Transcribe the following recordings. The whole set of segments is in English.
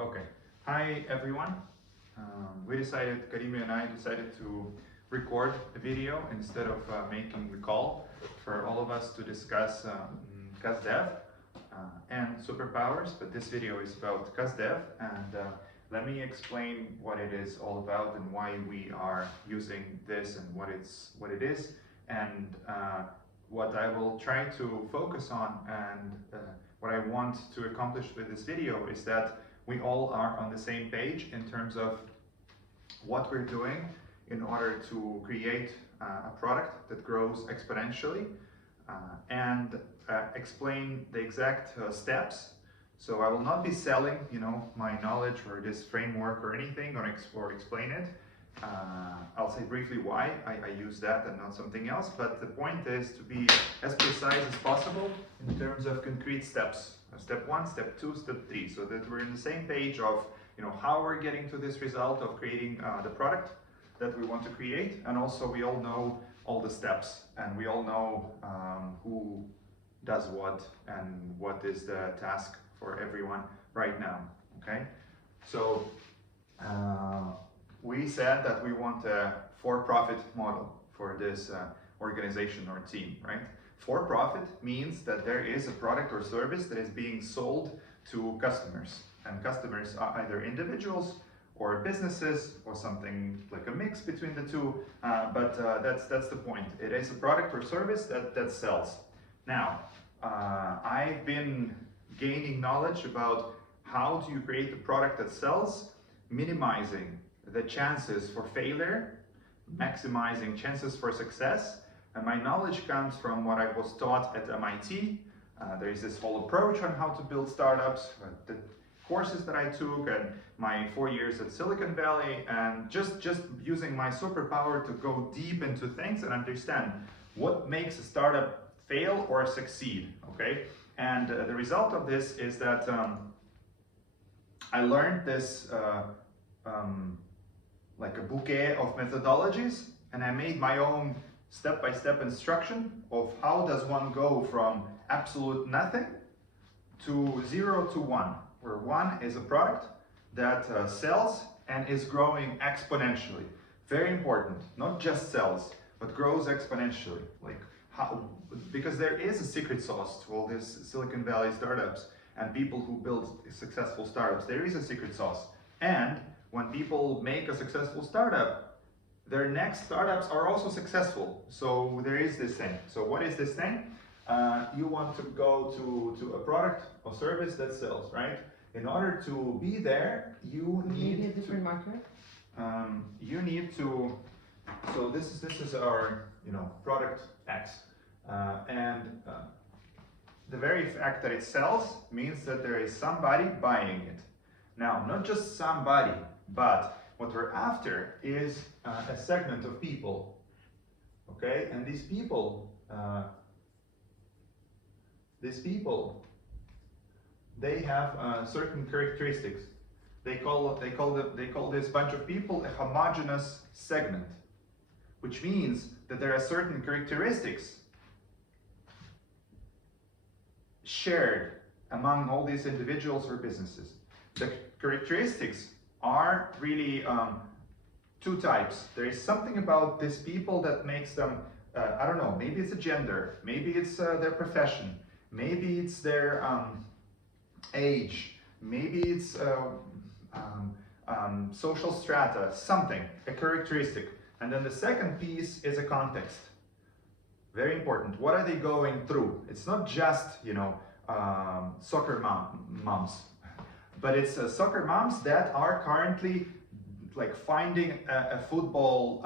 Okay. Hi everyone. Karimi and I decided to record a video instead of making the call for all of us to discuss CusDev and superpowers. But this video is about CusDev, and let me explain what it is all about and why we are using this and what it is, and what I will try to focus on and what I want to accomplish with this video is that we all are on the same page in terms of what we're doing in order to create a product that grows exponentially and explain the exact steps. So I will not be selling, my knowledge or this framework or anything, or explain it. I'll say briefly why I use that and not something else, but the point is to be as precise as possible in terms of concrete steps. Step 1, step 2, step 3, so that we're in the same page of how we're getting to this result of creating the product that we want to create, and also we all know all the steps and we all know who does what and what is the task for everyone right now. Okay, so we said that we want a for-profit model for this organization or team, right? For-profit means that there is a product or service that is being sold to customers, and customers are either individuals or businesses or something like a mix between the two, but that's the point. It is a product or service that sells. Now, I've been gaining knowledge about how do you create a product that sells, minimizing the chances for failure, maximizing chances for success. And my knowledge comes from what I was taught at MIT. There is this whole approach on how to build startups, the courses that I took, and my 4 years at Silicon Valley, and just using my superpower to go deep into things and understand what makes a startup fail or succeed, okay? And the result of this is that I learned this like a bouquet of methodologies, and I made my own step-by-step instruction of how does one go from absolute nothing to 0 to 1, where 1 is a product that sells and is growing exponentially. Very important, not just sells, but grows exponentially. Like how, because there is a secret sauce to all these Silicon Valley startups and people who build successful startups. There is a secret sauce. And when people make a successful startup, their next startups are also successful. So there is this thing. So what is this thing? You want to go to a product or service that sells, right? In order to be there, you need maybe a different marker. You need to. So this is our product X, and the very fact that it sells means that there is somebody buying it. Now, not just somebody, but what we're after is a segment of people, okay? And these people, they have certain characteristics. They call this bunch of people a homogeneous segment, which means that there are certain characteristics shared among all these individuals or businesses. The characteristics are really two types. There is something about these people that makes them, I don't know, maybe it's a gender, maybe it's their profession, maybe it's their age, maybe it's social strata, something, a characteristic. And then the second piece is a context. Very important. What are they going through? It's not just, soccer moms. But it's soccer moms that are currently like finding a football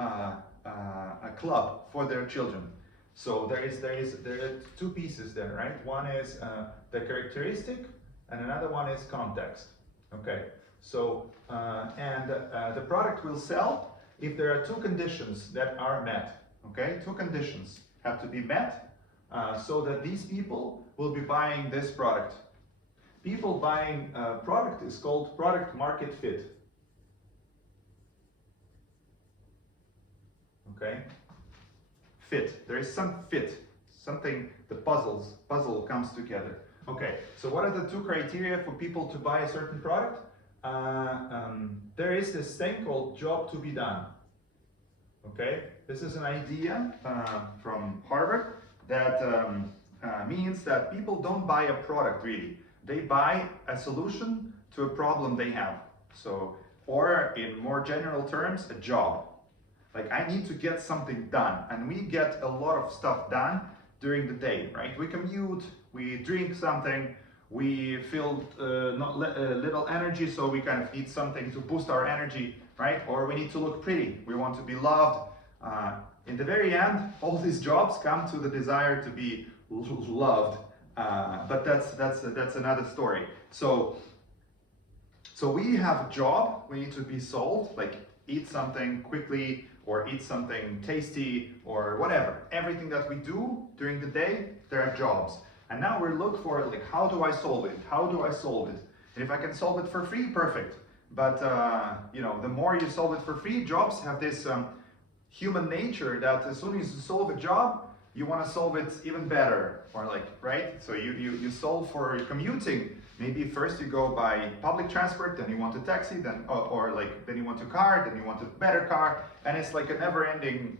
a club for their children. So there are two pieces there, right? One is the characteristic, and another one is context. Okay. So and the product will sell if there are two conditions that are met. Okay, two conditions have to be met so that these people will be buying this product. People buying a product is called product market fit. Okay? Fit. There is some fit. Something, the puzzle comes together. Okay, so what are the two criteria for people to buy a certain product? there is this thing called job to be done. Okay, this is an idea from Harvard that means that people don't buy a product really. They buy a solution to a problem they have. So, or in more general terms, a job. Like I need to get something done, and we get a lot of stuff done during the day, right? We commute, we drink something, we feel little energy, so we kind of need something to boost our energy, right? Or we need to look pretty, we want to be loved. In the very end, all these jobs come to the desire to be loved, but that's another story. So we have a job, we need to be solved, like eat something quickly, or eat something tasty, or whatever. Everything that we do during the day, there are jobs. And now we look for, like, how do I solve it? How do I solve it? And if I can solve it for free, perfect. But you know, the more you solve it for free, jobs have this human nature that as soon as you solve a job, you want to solve it even better, or like, right? So you solve for commuting. Maybe first you go by public transport, then you want a taxi, then then you want a car, then you want a better car, and it's like a never-ending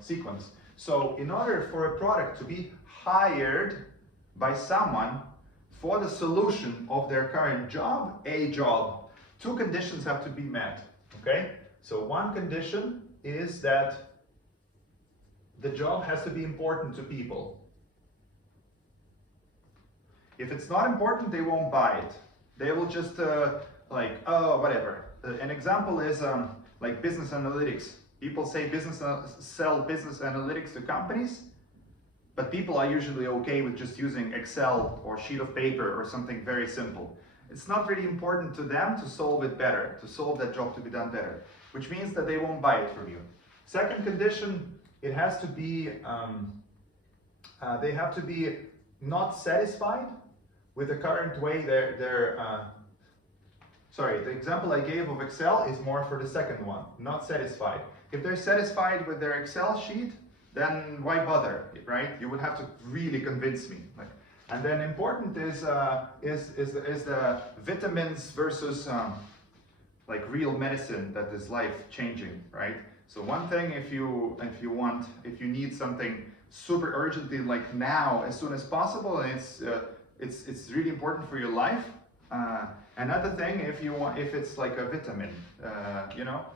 sequence. So in order for a product to be hired by someone for the solution of their current job, two conditions have to be met. Okay? So one condition is that the job has to be important to people. If it's not important, they won't buy it. They will just like, oh, whatever. An example is like business analytics. People say sell business analytics to companies, but people are usually okay with just using Excel or sheet of paper or something very simple. It's not really important to them to solve it better, to solve that job to be done better, which means that they won't buy it from you. Second condition, it has to be, they have to be not satisfied with the current way sorry, the example I gave of Excel is more for the second one, not satisfied. If they're satisfied with their Excel sheet, then why bother, right? You would have to really convince me. Like, and then important is the vitamins versus like real medicine that is life changing, right? So one thing, if you need something super urgently, like now, as soon as possible, and it's really important for your life. Another thing, if it's like a vitamin, you know,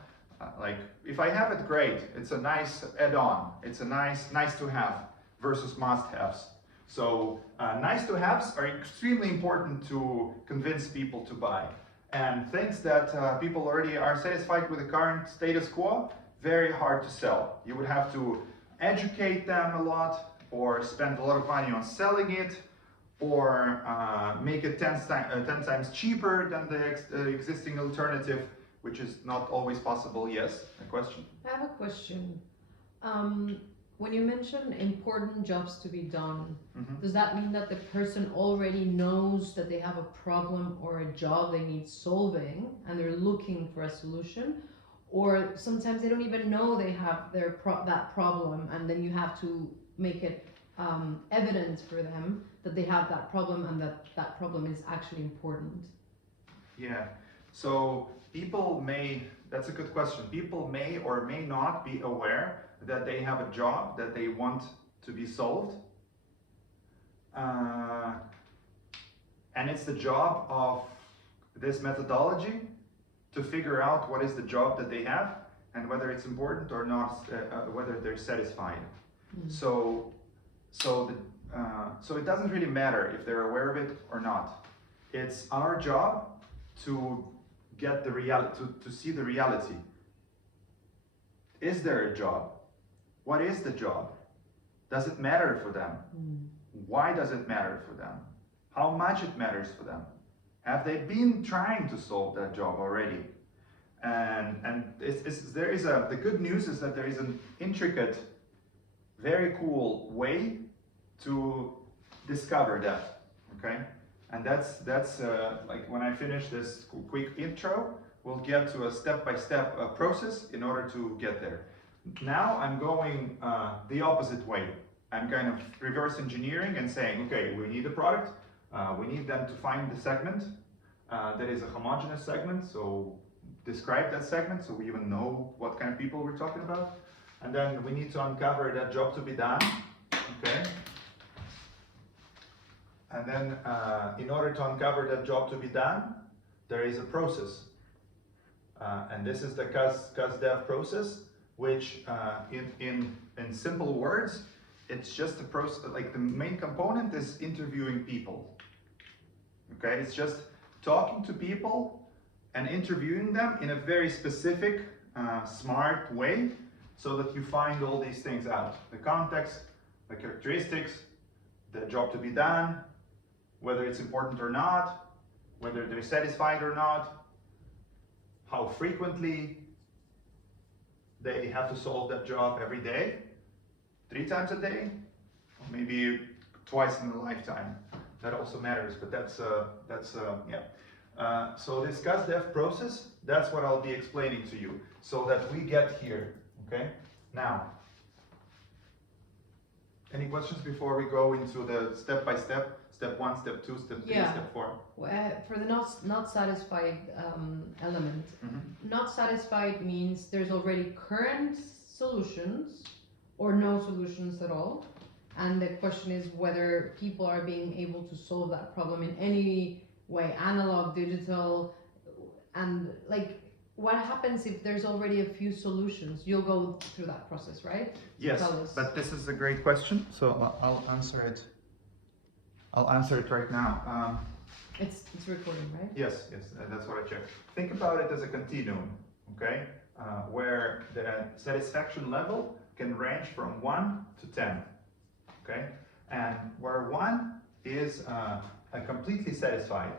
like if I have it, great. It's a nice add-on. It's a nice to have versus must-haves. So nice to haves are extremely important to convince people to buy. And things that people already are satisfied with the current status quo, very hard to sell. You would have to educate them a lot, or spend a lot of money on selling it, or make it 10 times cheaper than the existing alternative, which is not always possible. Yes, a question? I have a question. When you mention important jobs to be done, does that mean that the person already knows that they have a problem or a job they need solving and they're looking for a solution? Or sometimes they don't even know they have that problem, and then you have to make it evident for them that they have that problem and that problem is actually important. Yeah, so people may, that's a good question. People may or may not be aware that they have a job that they want to be solved. And it's the job of this methodology to figure out what is the job that they have and whether it's important or not, whether they're satisfied. So it doesn't really matter if they're aware of it or not. It's our job to get the reality, to see the reality. Is there a job? What is the job? Does it matter for them? Why does it matter for them? How much it matters for them? Have they been trying to solve that job already? And the good news is that there is an intricate, very cool way to discover that, okay? And that's like when I finish this quick intro, we'll get to a step-by-step process in order to get there. Now I'm going the opposite way. I'm kind of reverse engineering and saying, okay, we need a product, we need them to find the segment, that is a homogeneous segment, so describe that segment so we even know what kind of people we're talking about. And then we need to uncover that job to be done, okay? And then in order to uncover that job to be done, there is a process. And this is the CusDev process, which in simple words, it's just a process, like the main component is interviewing people. Okay, it's just talking to people and interviewing them in a very specific, smart way so that you find all these things out. The context, the characteristics, the job to be done, whether it's important or not, whether they're satisfied or not, how frequently they have to solve that job every day, 3 times a day, or maybe twice in a lifetime. That also matters, but yeah. So this CusDev process, that's what I'll be explaining to you, so that we get here, okay? Now, any questions before we go into the step-by-step, step 1, step 2, step 3, step 4? For the not satisfied element, not satisfied means there's already current solutions or no solutions at all. And the question is whether people are being able to solve that problem in any way, analog, digital, and like what happens if there's already a few solutions? You'll go through that process, right? Yes, but this is a great question, so I'll answer it. I'll answer it right now. It's recording, right? Yes, that's what I checked. Think about it as a continuum, okay? Where the satisfaction level can range from 1 to 10, okay? And where 1 is completely satisfied,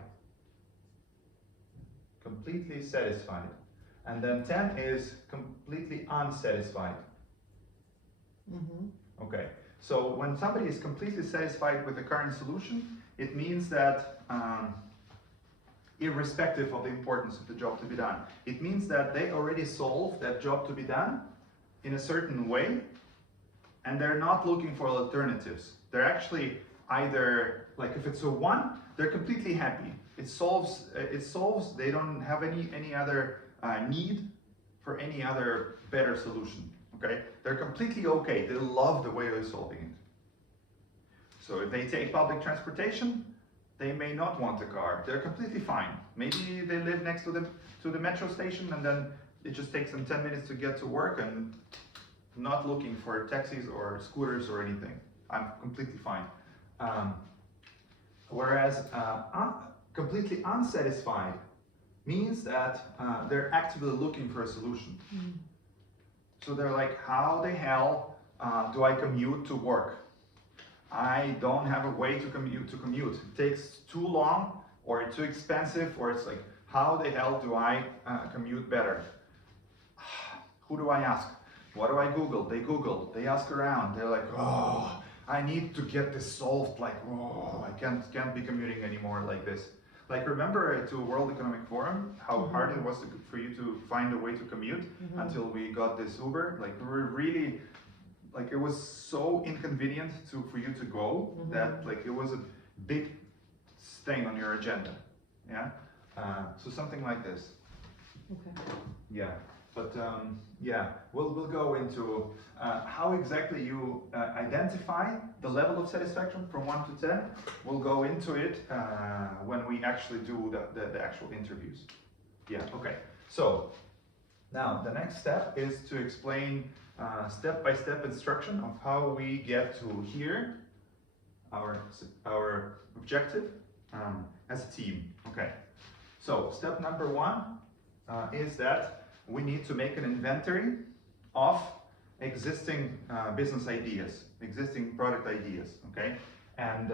and then 10 is completely unsatisfied. Okay, so when somebody is completely satisfied with the current solution, it means that irrespective of the importance of the job to be done, it means that they already solved that job to be done in a certain way, and they're not looking for alternatives. They're actually either, like if it's a 1, they're completely happy. It solves, they don't have any other need for any other better solution, okay? They're completely okay, they love the way they're solving it. So if they take public transportation, they may not want a car, they're completely fine. Maybe they live next to the metro station and then it just takes them 10 minutes to get to work and not looking for taxis or scooters or anything. I'm completely fine. Whereas completely unsatisfied means that they're actively looking for a solution. So they're like, how the hell do I commute to work? I don't have a way to commute. It takes too long, or it's too expensive, or it's like, how the hell do I commute better? Who do I ask? What do I Google? They Google, they ask around. They're like, oh, I need to get this solved. Like, oh, I can't be commuting anymore like this. Like, remember to World Economic Forum, how hard it was for you to find a way to commute until we got this Uber? Like, we were really, like, it was so inconvenient for you to go that, like, it was a big thing on your agenda. Yeah? So something like this. Okay. Yeah. But yeah, we'll go into how exactly you identify the level of satisfaction from 1 to 10. We'll go into it when we actually do the actual interviews. Yeah, okay. So now the next step is to explain step-by-step instruction of how we get to here, our objective as a team. Okay. So step number 1 is that we need to make an inventory of existing business ideas, existing product ideas, okay? And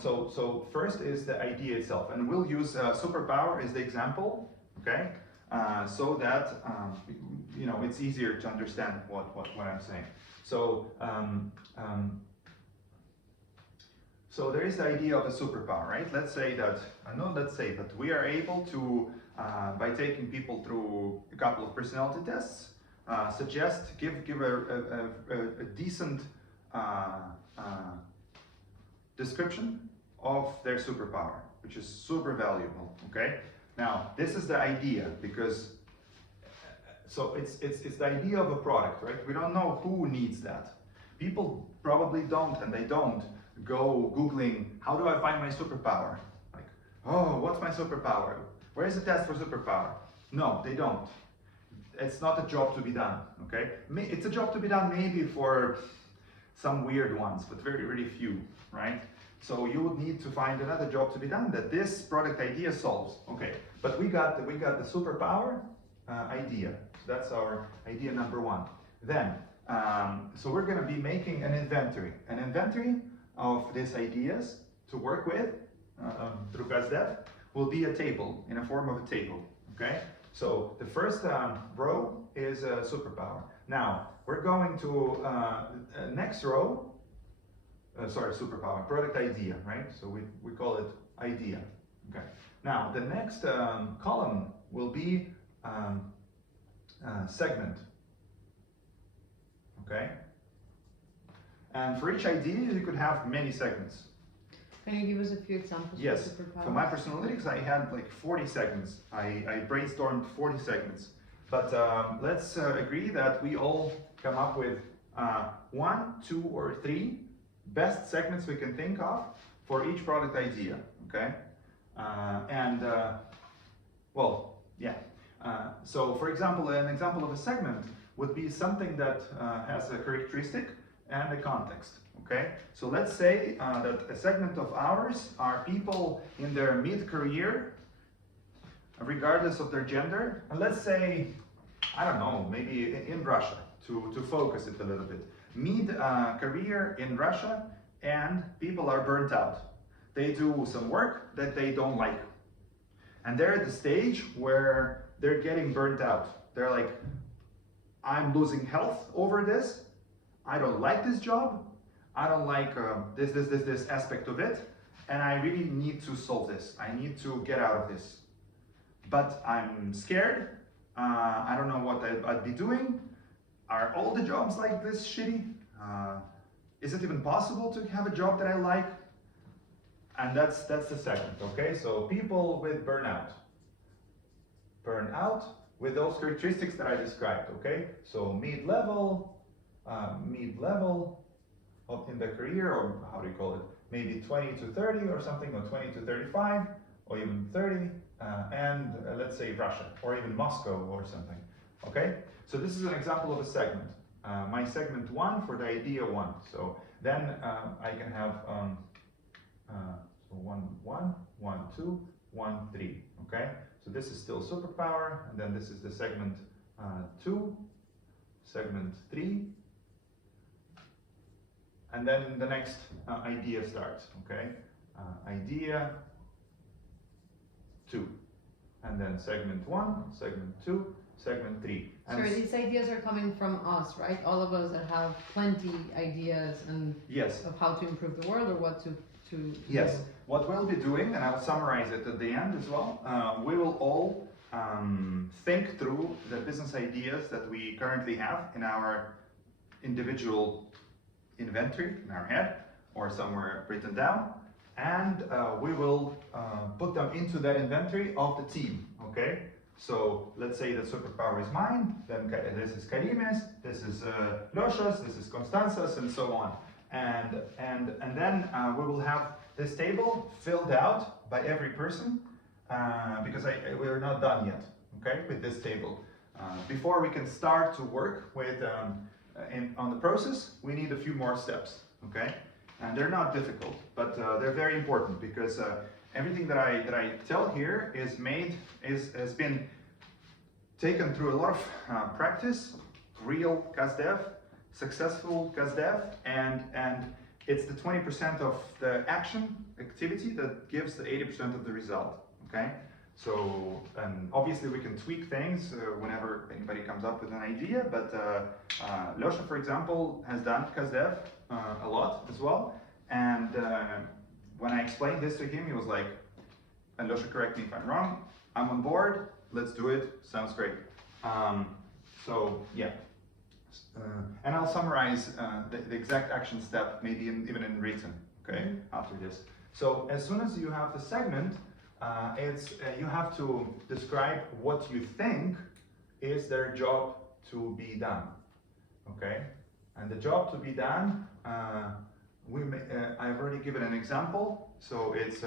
so first is the idea itself, and we'll use superpower as the example, okay? So that you know, it's easier to understand what I'm saying. So so there is the idea of the superpower, right? Let's say that, but we are able to, by taking people through a couple of personality tests, give a decent description of their superpower. which is super valuable, okay? Now, this is the idea, because, so it's the idea of a product, right? We don't know who needs that. People probably don't, and they don't go Googling, how do I find my superpower? Like, oh, what's my superpower? Where is the test for superpower? No, they don't. It's not a job to be done, okay? It's a job to be done maybe for some weird ones, but very, very few, right? So you would need to find another job to be done that this product idea solves, okay? But we got the superpower idea. So that's our idea number one. Then, so we're gonna be making an inventory of these ideas to work with through CastDev will be a table, in a form of a table, okay? So the first row is superpower. Now, we're going to next row, superpower, product idea, right? So we call it idea, okay? Now, the next column will be segment, okay? And for each idea, you could have many segments. Can you give us a few examples? Yes, for superpowers? for my personalytics, I had like 40 segments. I brainstormed 40 segments. But let's agree that we all come up with 1, 2, or 3 best segments we can think of for each product idea, okay? So for example, an example of a segment would be something that has a characteristic and a context. Okay, so let's say that a segment of ours are people in their mid-career, regardless of their gender. And let's say, I don't know, maybe in Russia, to focus it a little bit. Mid-career in Russia, and people are burnt out. They do some work that they don't like. And they're at the stage where they're getting burnt out. They're like, I'm losing health over this. I don't like this job. I don't like this aspect of it, and I really need to solve this. I need to get out of this. But I'm scared. I don't know what I'd be doing. Are all the jobs like this shitty? Is it even possible to have a job that I like? And that's the segment, okay? So people with burnout. Burnout with those characteristics that I described, okay? So mid-level, in the career, or how do you call it? Maybe 20 to 30 or something, or 20 to 35, or even 30, and let's say Russia, or even Moscow or something, okay? So this is an example of a segment. My segment 1 for the idea 1. So then I can have so 1, 1, 1, 2, 1, 3, okay? So this is still superpower, and then this is the segment 2, segment 3, and then the next idea starts, okay? Idea 2, and then segment 1, segment 2, segment 3. And sorry, these ideas are coming from us, right? All of us that have plenty ideas and yes, of how to improve the world or what to yes. do. What we'll be doing, and I'll summarize it at the end as well, we will all think through the business ideas that we currently have in our individual inventory in our head or somewhere written down, and we will put them into that inventory of the team, okay? So let's say that superpower is mine, then this is Karime's, this is Losha's, this is Constanza's, and so on. And then we will have this table filled out by every person because we're not done yet, okay, with this table. Before we can start to work with on the process, we need a few more steps, okay? And they're not difficult, but they're very important because everything that I tell here has been taken through a lot of practice, real CastDev, successful CastDev, and it's the 20% of the action activity that gives the 80% of the result, okay? So, obviously we can tweak things whenever anybody comes up with an idea, but Losha, for example, has done CastDev a lot as well, and when I explained this to him, he was like, and Losha, correct me if I'm wrong, I'm on board, let's do it, sounds great. So, yeah. And I'll summarize the exact action step, maybe even in written, okay, after this. So as soon as you have the segment, you have to describe what you think is their job to be done. Okay, and the job to be done, I've already given an example. So it's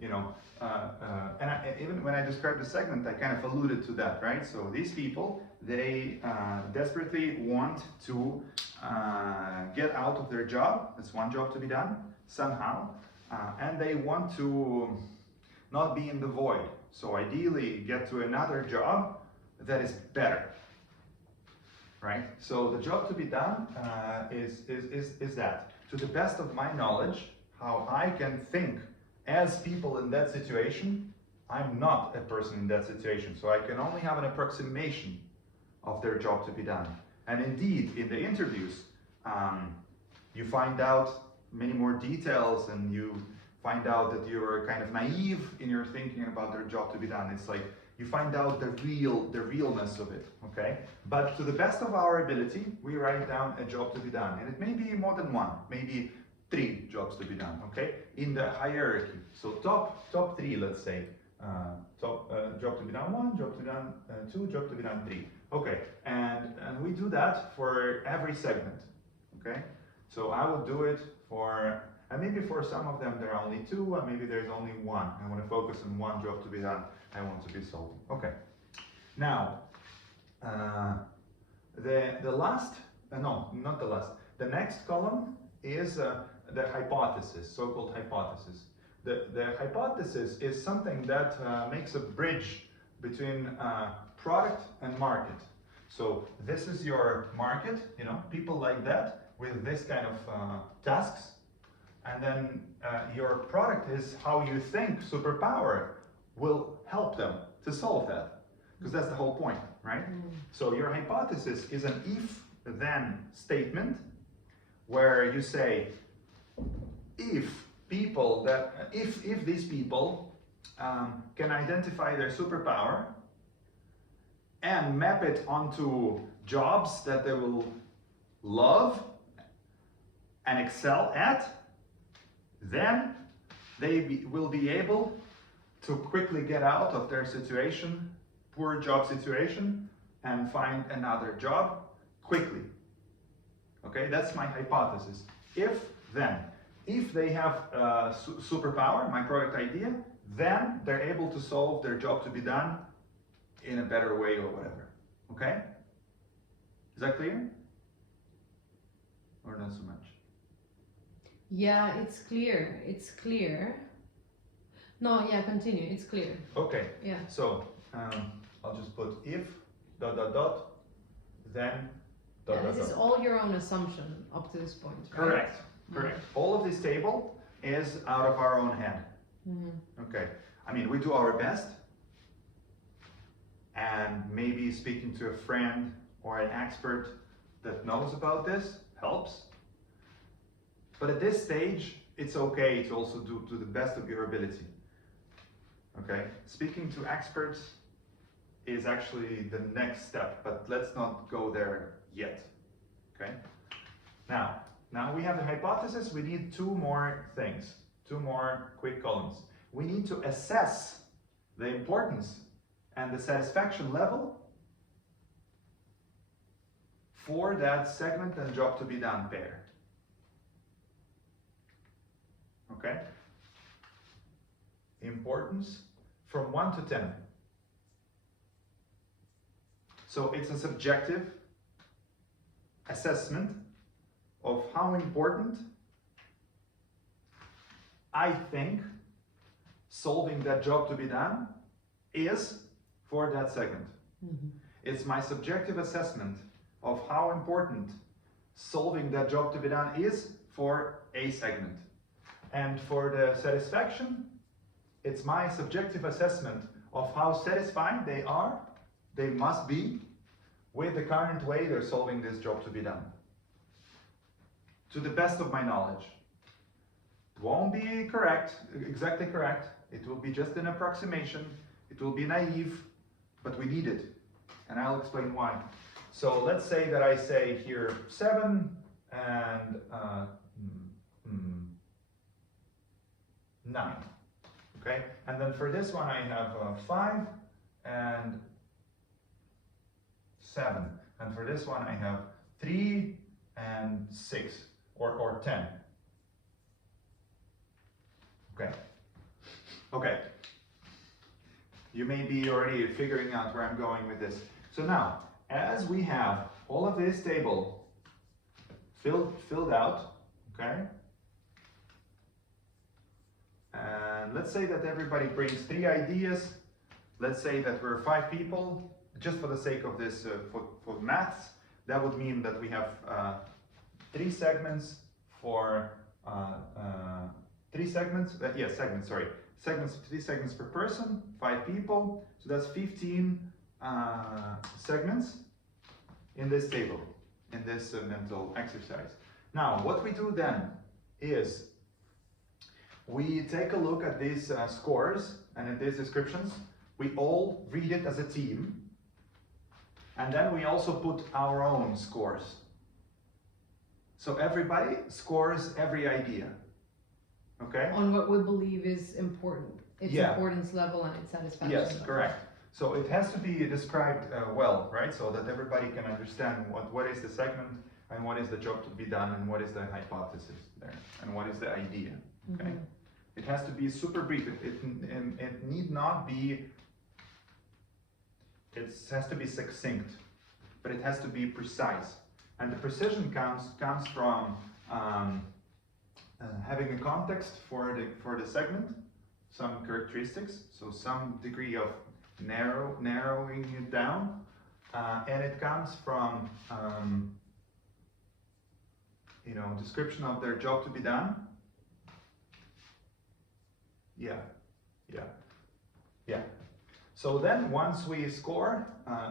even when I described the segment, I kind of alluded to that, right? So these people, they desperately want to get out of their job. That's one job to be done somehow, and they want to not be in the void. So ideally, get to another job that is better, right? So the job to be done is that, to the best of my knowledge, how I can think as people in that situation. I'm not a person in that situation, so I can only have an approximation of their job to be done. And indeed, in the interviews, you find out many more details, and you find out that you're kind of naive in your thinking about their job to be done. It's like you find out the realness of it, okay? But to the best of our ability, we write down a job to be done. And it may be more than one, maybe 3 jobs to be done, okay? In the hierarchy. So top 3, let's say. Job to be done 1, job to be done 2, job to be done 3. Okay, and we do that for every segment, okay? So I will do it for, and maybe for some of them there are only 2, and maybe there's only 1. I want to focus on one job to be done. I want to be solving. Okay. Now, the last, no, not the last. The next column is the hypothesis, so-called hypothesis. The hypothesis is something that makes a bridge between product and market. So this is your market, people like that with this kind of tasks. And then your product is how you think superpower will help them to solve that. Because that's the whole point, right? So your hypothesis is an if-then statement where you say, if these people can identify their superpower and map it onto jobs that they will love and excel at, then they will be able to quickly get out of their situation, poor job situation, and find another job quickly. Okay, that's my hypothesis. If they have superpower, my product idea, then they're able to solve their job to be done in a better way or whatever. Okay? Is that clear? Or not so much? Yeah, it's clear. It's clear. No, yeah, continue. It's clear. Okay. Yeah. So I'll just put if ... then ... This is all your own assumption up to this point, right? Correct. Correct. All of this table is out of our own head. Okay. I mean, we do our best, and maybe speaking to a friend or an expert that knows about this helps. But at this stage, it's okay to also do to the best of your ability. Okay? Speaking to experts is actually the next step, but let's not go there yet. Okay? Now we have the hypothesis. We need 2 more things, 2 more quick columns. We need to assess the importance and the satisfaction level for that segment and job to be done pair. Okay? Importance from 1 to 10. So it's a subjective assessment of how important I think solving that job to be done is for that segment. It's my subjective assessment of how important solving that job to be done is for a segment. And for the satisfaction, it's my subjective assessment of how satisfied they must be with the current way they're solving this job to be done. To the best of my knowledge. It won't be correct, exactly correct. It will be just an approximation. It will be naive, but we need it. And I'll explain why. So let's say that I say here 7 and 9. Okay, and then for this one I have 5 and 7, and for this one I have 3 and 6 or 10. Okay. You may be already figuring out where I'm going with this. So now, as we have all of this table filled out, okay? And let's say that everybody brings 3 ideas. Let's say that we're 5 people. Just for the sake of this, for maths, that would mean that we have 3 segments for 3 segments. Segments. Sorry, segments. 3 segments per person. 5 people. So that's 15 segments in this table, in this mental exercise. Now, what we do then is we take a look at these scores and at these descriptions. We all read it as a team, and then we also put our own scores. So everybody scores every idea, okay? On what we believe is important, its importance level and its satisfaction Yes, level. correct. So it has to be described well, right? So that everybody can understand what is the segment and what is the job to be done and what is the hypothesis there and what is the idea, okay? Mm-hmm. It has to be super brief. It need not be, it has to be succinct, but it has to be precise. And the precision comes from having a context for the segment, some characteristics, so some degree of narrowing it down, and it comes from description of their job to be done. Yeah. So then once we score,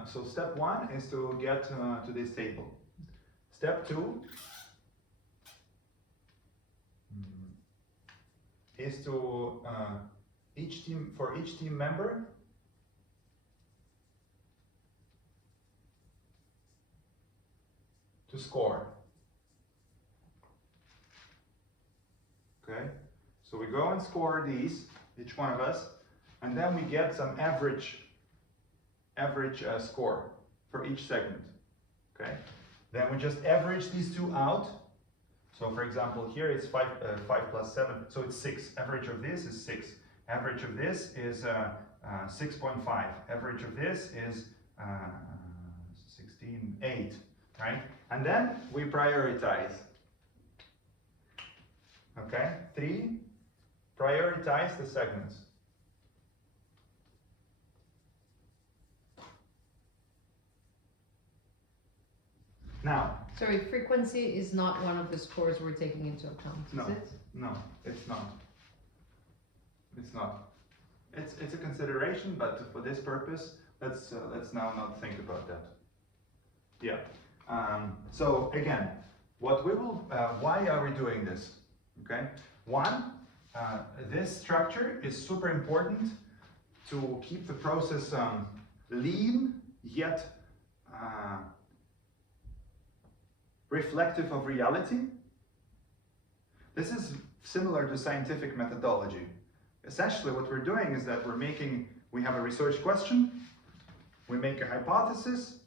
so step 1 is to get to this table. Step 2 is to each team member to score. Okay, so we go and score these, each one of us, and then we get some average score for each segment. Okay, then we just average these 2 out. So for example, here it's 5 plus 7, so it's 6. Average of this is 6. Average of this is 6.5. Average of this is 8, right? And then we prioritize. Okay, 3, prioritize the segments. Now, sorry, frequency is not one of the scores we're taking into account, is it? No, it's not. It's not. It's a consideration, but for this purpose, let's now not think about that. Yeah. So again, what we will, why are we doing this? Okay. 1, this structure is super important to keep the process lean yet reflective of reality. This is similar to scientific methodology. Essentially what we're doing is that we have a research question, we make a hypothesis,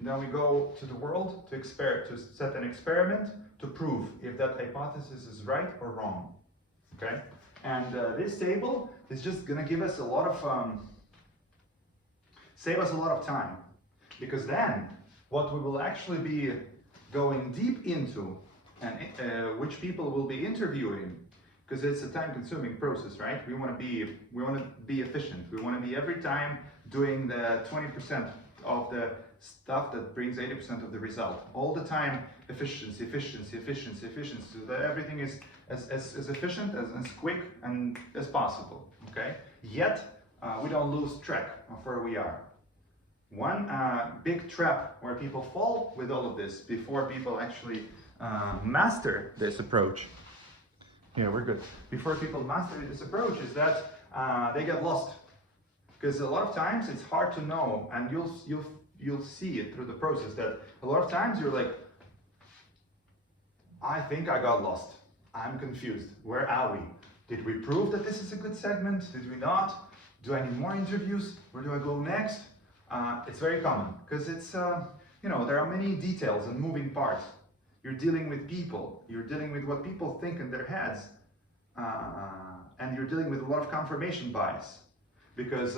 then we go to the world to set an experiment to prove if that hypothesis is right or wrong. Okay? And this table is just gonna give us a lot of, save us a lot of time. Because then, what we will actually be going deep into, and which people will be interviewing, because it's a time-consuming process, right? We want to be efficient. We want to be every time doing the 20% of the stuff that brings 80% of the result. All the time, efficiency. So that everything is as efficient, as quick, and as possible. Okay. Yet we don't lose track of where we are. One big trap where people fall with all of this before people actually master this approach. Yeah, we're good. Before people master this approach is that they get lost, because a lot of times it's hard to know, and you'll see it through the process that a lot of times you're like, I think I got lost. I'm confused. Where are we? Did we prove that this is a good segment? Did we not? Do I need more interviews? Where do I go next? It's very common because it's, there are many details and moving parts. You're dealing with people. You're dealing with what people think in their heads. And you're dealing with a lot of confirmation bias. Because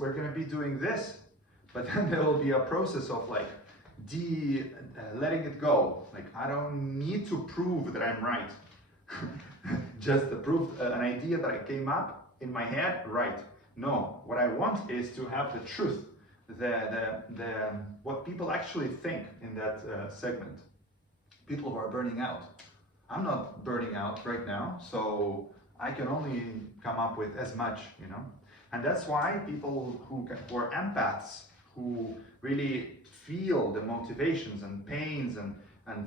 we're going to be doing this, but then there will be a process of like letting it go. Like, I don't need to prove that I'm right. Just to prove an idea that I came up in my head, right. No, what I want is to have the truth, what people actually think in that segment. People who are burning out. I'm not burning out right now, so I can only come up with as much, And that's why people who are empaths, who really feel the motivations and pains and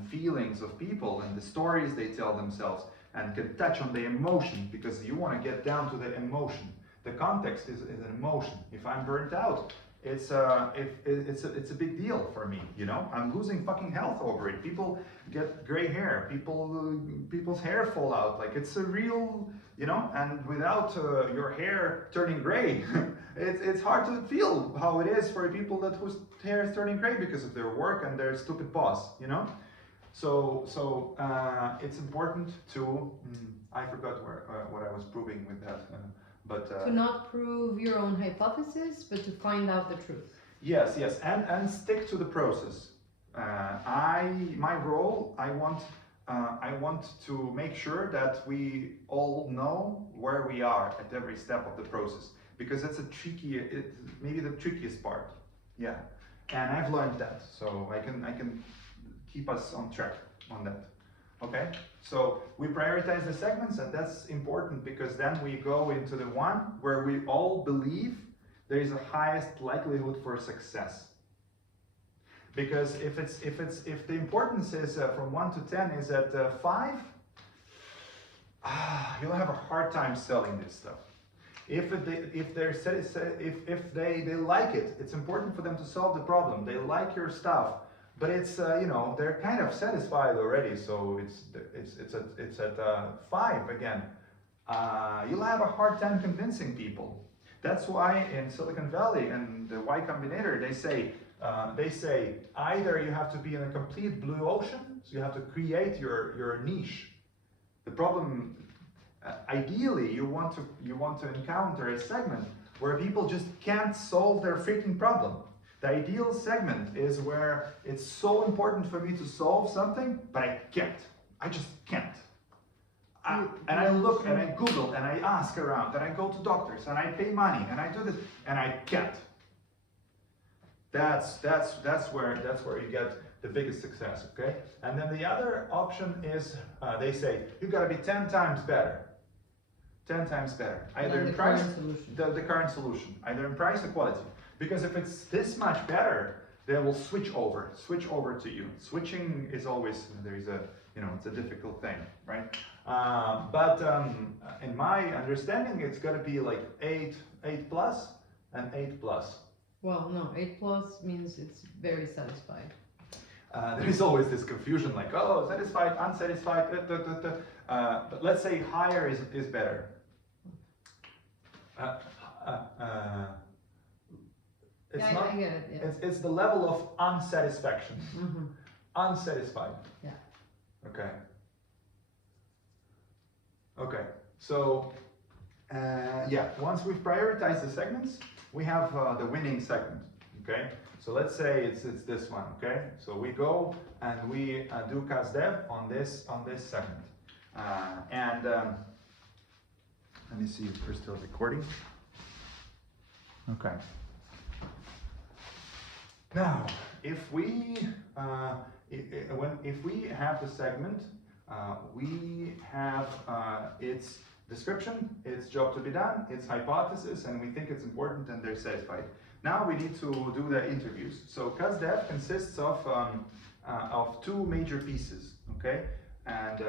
feelings of people and the stories they tell themselves, and can touch on the emotion, because you want to get down to the emotion. The context is an emotion. If I'm burnt out, it's a big deal for me, I'm losing fucking health over it. People get gray hair, people's hair fall out, like it's a real, and without your hair turning gray, it's hard to feel how it is for people whose hair is turning gray because of their work and their stupid boss, So it's important to, I forgot what I was proving with that. To not prove your own hypothesis, but to find out the truth. Yes, and stick to the process. My role, I want to make sure that we all know where we are at every step of the process, because that's maybe the trickiest part. Yeah, and I've learned that, so I can keep us on track on that. Okay, so we prioritize the segments, and that's important because then we go into the one where we all believe there is a highest likelihood for success. Because if the importance is from 1 to 10 is at 5, you'll have a hard time selling this stuff. If they like it, it's important for them to solve the problem. They like your stuff. But it's they're kind of satisfied already, so it's at 5 again. You'll have a hard time convincing people. That's why in Silicon Valley and the Y Combinator they say either you have to be in a complete blue ocean, so you have to create your niche. The problem, ideally, you want to encounter a segment where people just can't solve their freaking problem. The ideal segment is where it's so important for me to solve something, but I can't. I just can't. And I look and I Google and I ask around and I go to doctors and I pay money and I do this and I can't. That's where you get the biggest success. Okay. And then the other option is they say you got to be 10 times better. 10 times better. Either in price, the current solution, either in price or quality. Because if it's this much better, they will switch over to you. Switching is always, it's a difficult thing, right? But in my understanding, it's going to be like 8 plus and 8 plus. Well, no, 8 plus means it's very satisfied. There is always this confusion, like, oh, satisfied, unsatisfied, but let's say higher is better. I get it. Yeah. It's the level of unsatisfaction. Mm-hmm. Unsatisfied. Yeah. Okay. So, once we've prioritized the segments, we have the winning segment. Okay. So let's say it's this one. Okay. So we go and we do CastDev on this segment. Let me see if we're still recording. Okay. Now, if we have the segment, we have its description, its job to be done, its hypothesis, and we think it's important, and they're satisfied. Now we need to do the interviews. So CastDev consists of 2 major pieces. Okay. And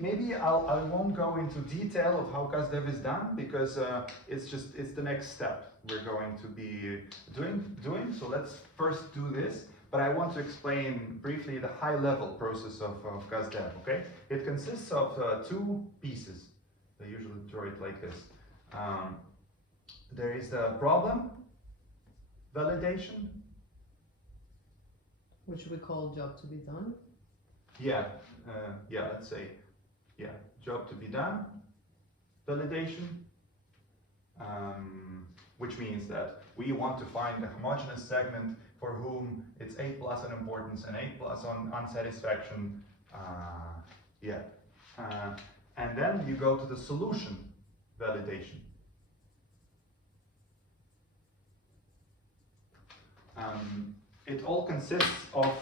maybe I won't go into detail of how CastDev is done because it's the next step we're going to be doing. So let's first do this. But I want to explain briefly the high-level process of CastDev. Okay, it consists of 2 pieces. They usually draw it like this. There is the problem validation. Which we call job to be done. Yeah, let's say, job to be done validation, which means that we want to find a homogeneous segment for whom it's 8+ on importance and 8+ on unsatisfaction. And then you go to the solution validation. It all consists of,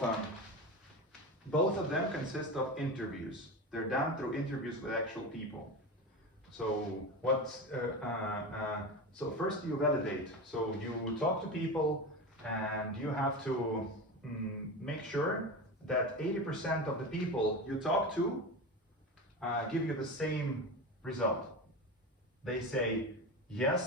both of them consist of interviews. They're done through interviews with actual people. So so first you validate. So you talk to people and you have to make sure that 80% of the people you talk to give you the same result. They say, yes,